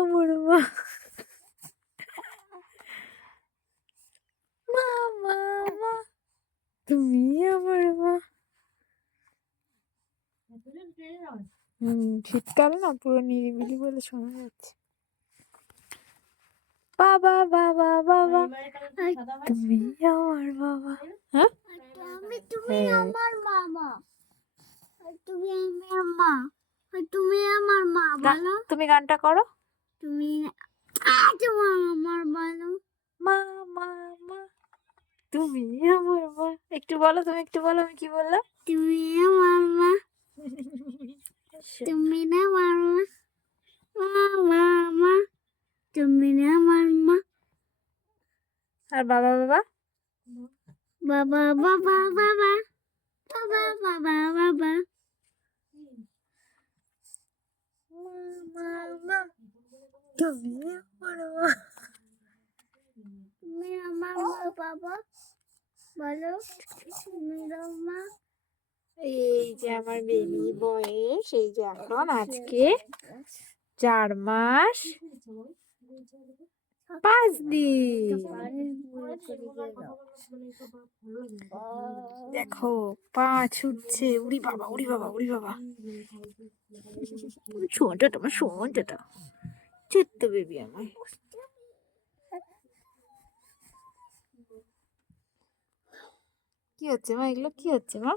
আমার মা, মা মা মা, তুমি আমার মা। শীতকালে না পুরো নিরিবিলি বলে শোনা যাচ্ছে। বাবা বাবা বাবা, তুমি আমার বাবা। হ্যাঁ, তুমি আমার মামা, তুমি আমার মা, তুমি আমার মা বলো। তুমি গানটা করো। তুমি আমার বলো। মা মা মা, তুমি আমার মা। একটু বলো, তুমি একটু বলো আমি কি বললাম। তুমি আমার মা, তুমি না আমার মা, মা মা, তুমি না আমার মা। আর বাবা বাবা, বাবা বাবা বাবা, বাবা বাবা বাবা, মা মা, তুমি আমার মা। তুমি আমার মা বাবা বলো। তুমি মা। এই যে আমার বেবি বয়স, এই যে এখন আজকে 4 মাস 5 দিন। দেখো পা ছুটছে, উড়ি বাবা উড়ি বাবা উড়ি বাবা। শোনটা তোমার, শোনটা ছোট্ট বেবি আমার। কি হচ্ছে মা, এগুলো কি হচ্ছে মা?